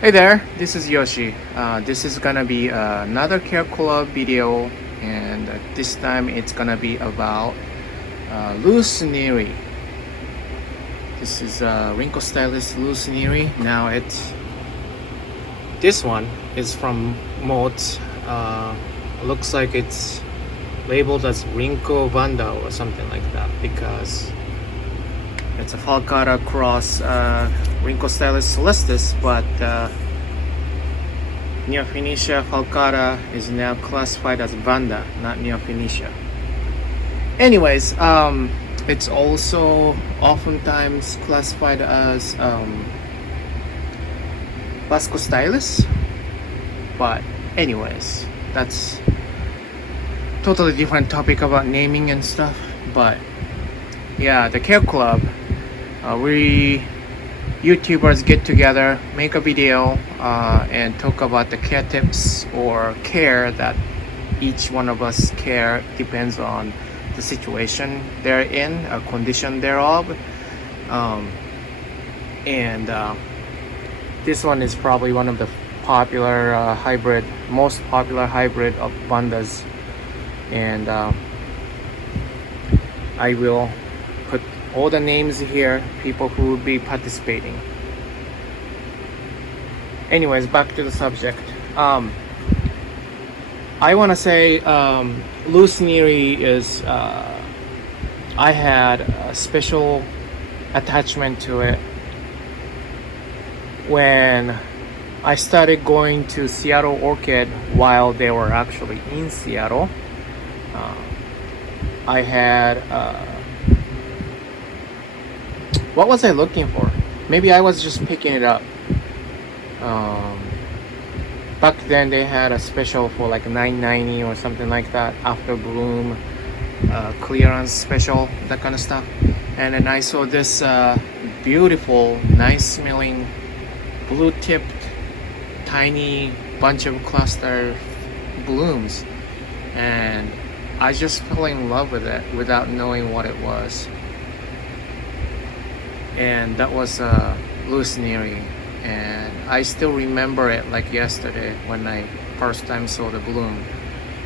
Hey there, this is Yoshi. This is gonna be another Care Collab video, and this time it's gonna be about Sneary. This is Neostylis Sneary. Now this one is from Mott. Looks like it's labeled as Rinko Vanda or something like that because it's a falcata cross Neostylis celestis, but Neophoenicia falcata is now classified as Vanda, not Neophoenicia. Anyways, it's also oftentimes classified as Stylis, but anyways, that's totally different topic about naming and stuff. But yeah, the Care Club, we YouTubers get together, make a video, and talk about the care tips or care that each one of us care depends on the situation they're in, a condition thereof. And this one is probably one of the popular most popular hybrid of Vandas, and I will put all the names here, people who will be participating. Anyways, back to the subject. I want to say Sneary is I had a special attachment to it when I started going to Seattle Orchid while they were actually in Seattle. I had what was I looking for? Maybe I was just picking it up. Back then they had a special for like $9.90 or something like that, after bloom, clearance special, that kind of stuff. And then I saw this beautiful, nice smelling, blue tipped, tiny bunch of cluster blooms, and I just fell in love with it without knowing what it was. And that was Sneary, and I still remember it like yesterday when I first time saw the bloom.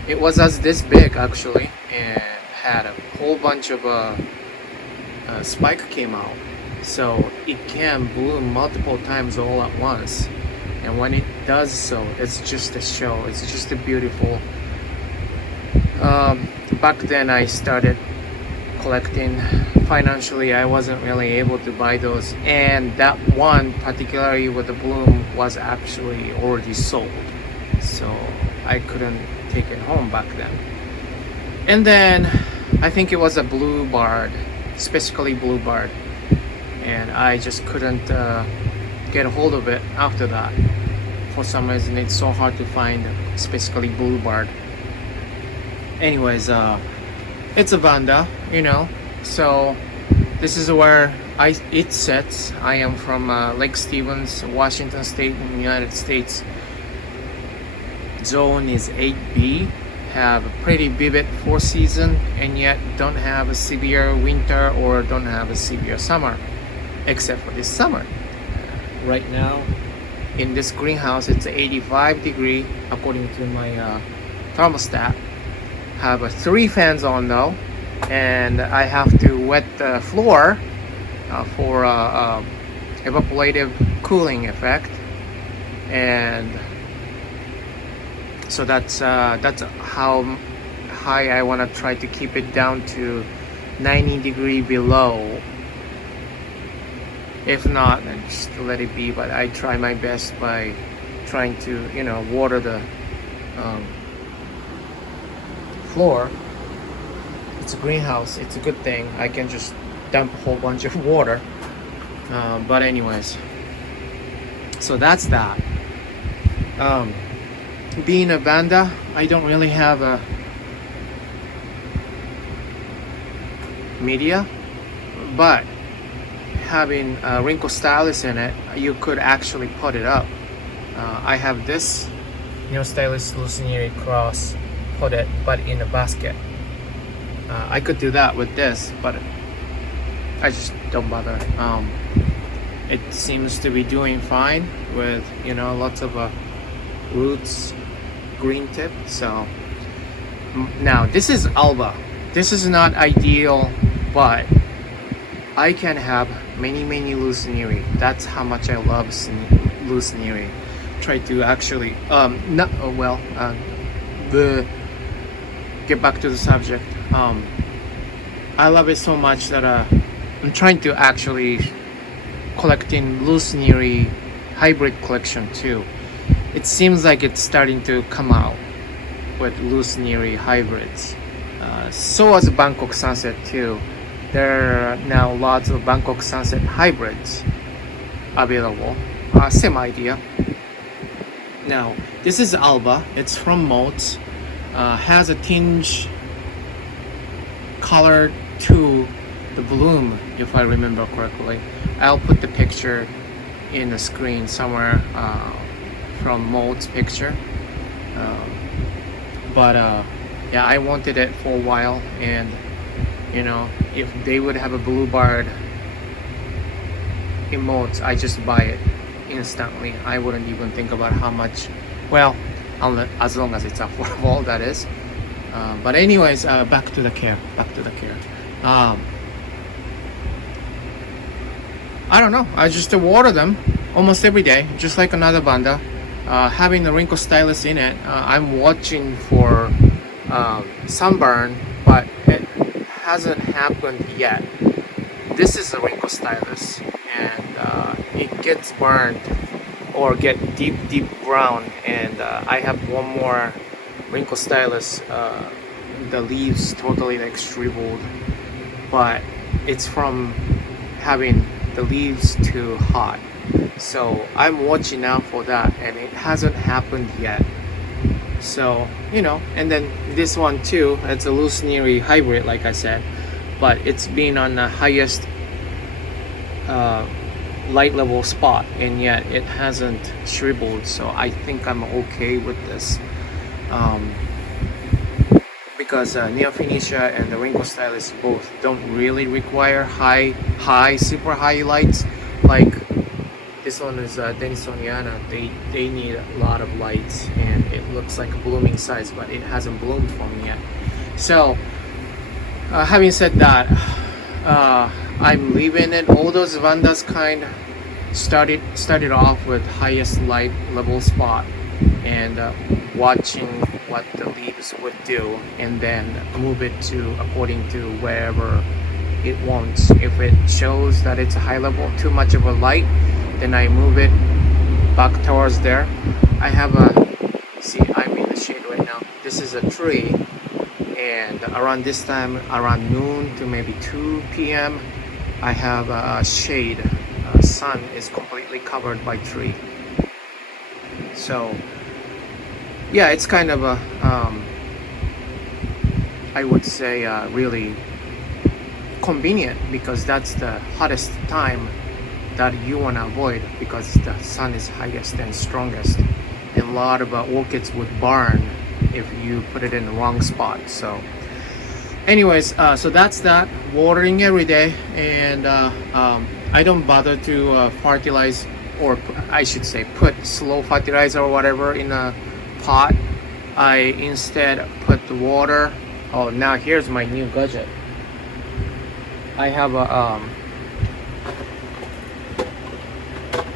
It was as this big actually, and had a whole bunch of spike came out, so it can bloom multiple times all at once. And when it does so, it's just a show, it's just a beautiful. Back then I started collecting. Financially I wasn't really able to buy those, and that one particularly with the bloom was actually already sold, so I couldn't take it home back then. And then I think it was a blue barred, specifically blue barred, and I just couldn't get a hold of it after that. For some reason it's so hard to find specifically blue barred. Anyways, it's a Vanda, so this is where it sits. I am from Lake Stevens, Washington State in the United States. Zone is 8B. Have a pretty vivid fall season, and yet don't have a severe winter or don't have a severe summer, except for this summer. Right now in this greenhouse it's 85 degree according to my thermostat. Have 3 fans on though, and I have to wet the floor for evaporative cooling effect, and so that's how high I want to try to keep it down to 90 degree below. If not, then just let it be, but I try my best by trying to water the floor. It's a greenhouse, it's a good thing. I can just dump a whole bunch of water. But anyways, so that's that. Being a Vanda, I don't really have a media, but having Neostylis in it, you could actually put it up. I have this Neostylis Sneary cross, put it but in a basket. I could do that with this, but I just don't bother. it seems to be doing fine with, you know, lots of roots, green tip. So now this is alba. This is not ideal, but I can have many loose Sneary. That's how much I love loose Sneary. Try to actually not well the get back to the subject. I love it so much that I'm trying to actually collecting loose Sneary hybrid collection too. It seems like it's starting to come out with loose Sneary hybrids. So was Bangkok Sunset too. There are now lots of Bangkok Sunset hybrids available. Same idea. Now this is alba. It's from Motes. Has a tinge color to the bloom, if I remember correctly. I'll put the picture in the screen somewhere from Mote's picture. But yeah, I wanted it for a while, and you know, if they would have a blue bird in Motes, I just buy it instantly. I wouldn't even think about how much. Well, as long as it's affordable, that is. But anyways, back to the care. I don't know. I just water them almost every day, just like another banda. Having the Neostylis in it, I'm watching for sunburn, but it hasn't happened yet. This is a Neostylis, and it gets burned or get deep brown, and I have one more Neostylis. The leaves totally like shriveled, but it's from having the leaves too hot. So I'm watching out for that, and it hasn't happened yet. So, you know, and then this one too, it's a loose Sneary hybrid, like I said, but it's been on the highest light level spot, and yet it hasn't shriveled. So I think I'm okay with this. Because Neofiniscia and the Neostylis both don't really require super high lights. Like this one is Denisoniana. They need a lot of lights, and it looks like a blooming size, but it hasn't bloomed for me yet. So having said that, I'm leaving it. All those Vandas kind started off with highest light level spot, and watching what the leaves would do, and then move it to according to wherever it wants. If it shows that it's a high level, too much of a light, then I move it back towards there. I have see, I'm in the shade right now. This is a tree, and around this time, around noon to maybe 2 p.m., I have a shade. Sun is completely covered by tree. So yeah, it's kind of a I would say really convenient, because that's the hottest time that you want to avoid, because the sun is highest and strongest, and a lot of orchids would burn if you put it in the wrong spot. So anyways, so that's that. Watering every day, and I don't bother to fertilize, or I should say put slow fertilizer or whatever in a pot. I instead put the water. Oh, now here's my new gadget. I have a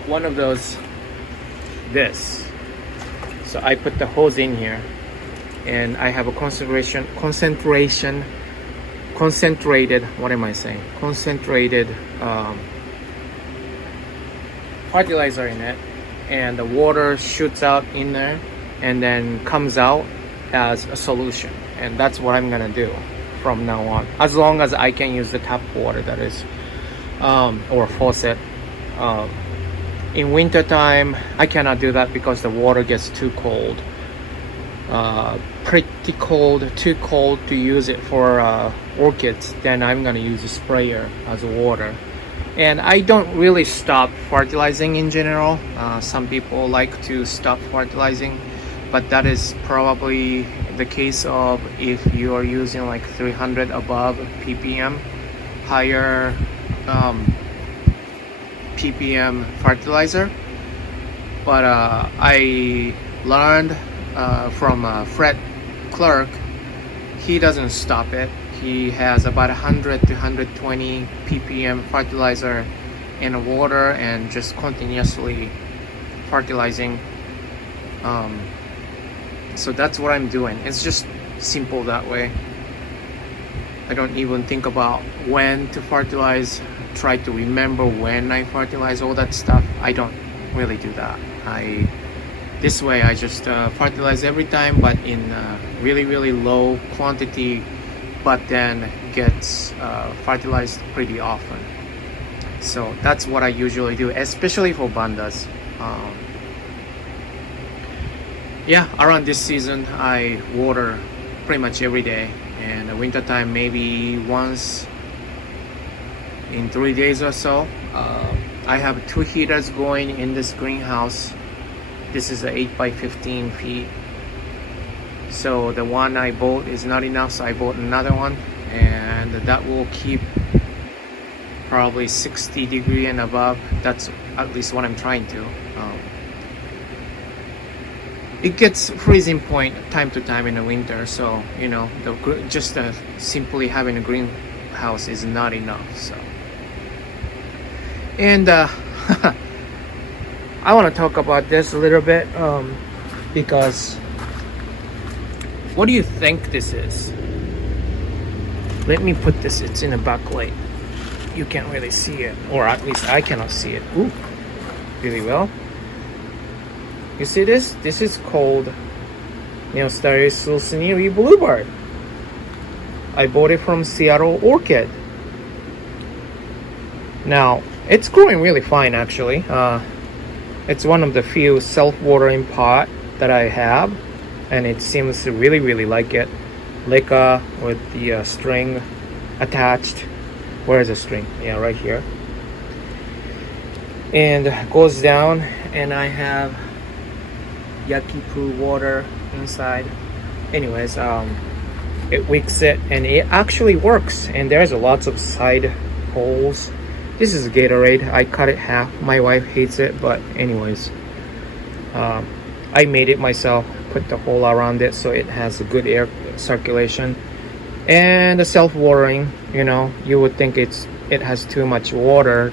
one of those, this. So I put the hose in here, and I have a concentrated, what am I saying? Concentrated fertilizer in it, and the water shoots out in there and then comes out as a solution, and that's what I'm gonna do from now on, as long as I can use the tap water, that is, or faucet. In winter time I cannot do that because the water gets too cold, pretty cold, too cold to use it for orchids. Then I'm gonna use a sprayer as a water. And I don't really stop fertilizing in general. Some people like to stop fertilizing, but that is probably the case of if you are using like 300 above ppm, higher ppm fertilizer, but I learned from Fred Clark, he doesn't stop it. He has about 100 to 120 ppm fertilizer in water and just continuously fertilizing. So that's what I'm doing. It's just simple that way. I don't even think about when to fertilize, try to remember when I fertilize, all that stuff. I don't really do that. This way I just fertilize every time, but in really low quantity, but then gets fertilized pretty often. So that's what I usually do, especially for bandas. Yeah, around this season I water pretty much every day, and the winter time maybe once in 3 days or so. I have 2 heaters going in this greenhouse. This is a 8 by 15 feet. So the one I bought is not enough, so I bought another one, and that will keep probably 60 degree and above. That's at least what I'm trying to. It gets freezing point time to time in the winter, so you know, just simply having a greenhouse is not enough. So, and I want to talk about this a little bit because what do you think this is? Let me put this. It's in a backlight. You can't really see it, or at least I cannot see it. Ooh, really well. You see this? This is called Neostylis Sneary Bluebird. I bought it from Seattle Orchid. Now, it's growing really fine actually. It's one of the few self-watering pot that I have, and it seems to really like it. Leca with the string attached. Where is the string? Yeah, right here. And it goes down, and I have yucky poo water inside. Anyways, it wicks it, and it actually works, and there's lots of side holes. This is Gatorade. I cut it half. My wife hates it, but anyways, I made it myself, put the hole around it so it has a good air circulation. And the self-watering, you know, you would think it has too much water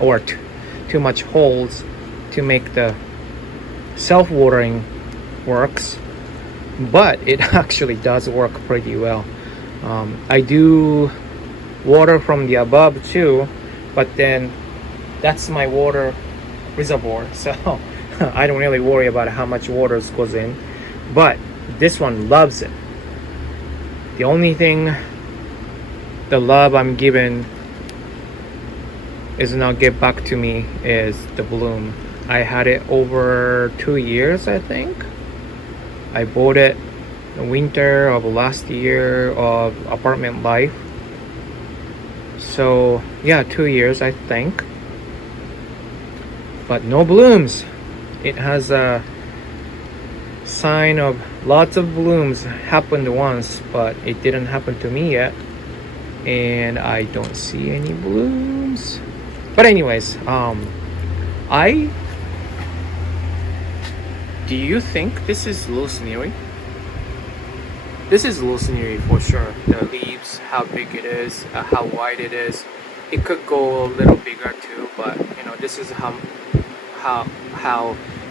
or too much holes to make the self-watering works, but it actually does work pretty well. I do water from the above too, but then that's my water reservoir, so I don't really worry about how much water goes in. But this one loves it. The only thing, the love I'm given is not get back to me is the bloom. I had it over 2 years, I think. I bought it the winter of last year of apartment life. So yeah, 2 years I think. But no blooms. It has a sign of lots of blooms happened once, but it didn't happen to me yet. And I don't see any blooms. But anyways, do you think this is Sneary? This is Sneary for sure. The leaves, how big it is, how wide it is. It could go a little bigger too, but you know, this is how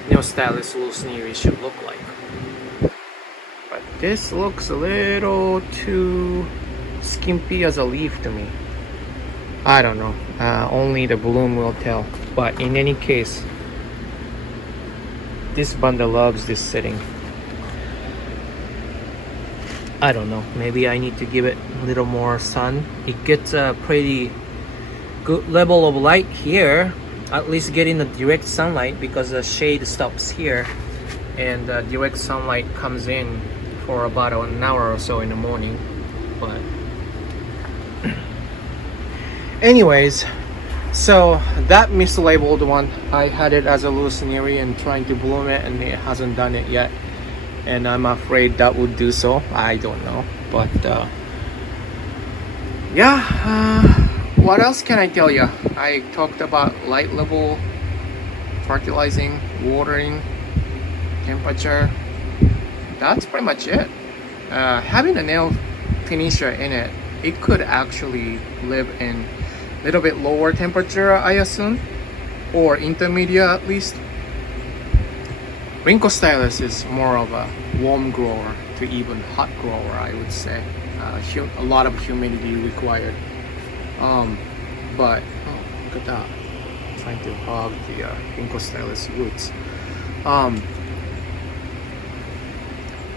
Neostylis Sneary should look like. But this looks a little too skimpy as a leaf to me. I don't know. Only the bloom will tell. But in any case, this banda loves this setting. I don't know. Maybe I need to give it a little more sun. It gets a pretty good level of light here. At least getting the direct sunlight, because the shade stops here, and direct sunlight comes in for about an hour or so in the morning. But anyways, so that mislabeled one, I had it as a Sneary and trying to bloom it, and it hasn't done it yet, and I'm afraid that would do so. I don't know, but yeah, what else can I tell you? I talked about light level, fertilizing, watering, temperature. That's pretty much it. Having a nail finisher in it, it could actually live in a little bit lower temperature, I assume, or intermediate at least. Neostylis is more of a warm grower to even hot grower, I would say. A lot of humidity required. But look at that, trying to hog the Neostylis roots.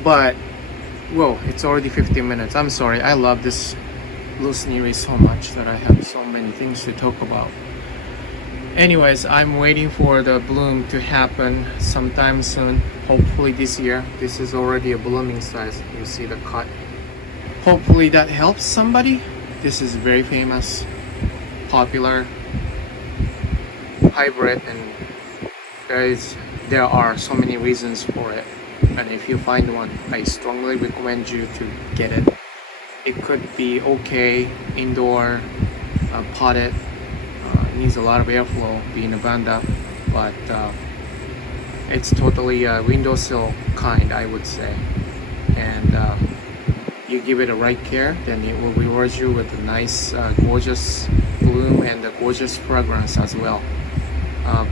But whoa, it's already 15 minutes. I'm sorry. I love this blue Sneary so much that I have so many things to talk about. Anyways, I'm waiting for the bloom to happen sometime soon, hopefully this year. This is already a blooming size. You see the cut. Hopefully that helps somebody. This is very famous, popular hybrid, and there are so many reasons for it. And if you find one, I strongly recommend you to get it. It could be okay indoor, potted. Needs a lot of airflow being a banda, but it's totally a windowsill kind, I would say. And you give it the right care, then it will reward you with a nice, gorgeous bloom and a gorgeous fragrance as well.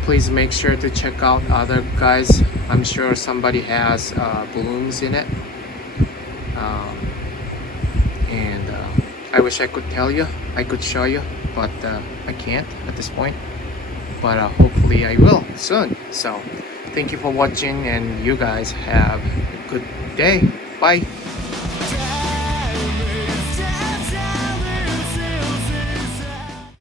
Please make sure to check out other guys. I'm sure somebody has blooms in it. And I wish I could tell you, I could show you, but I can't at this point. But hopefully I will soon. So thank you for watching, and you guys have a good day. Bye.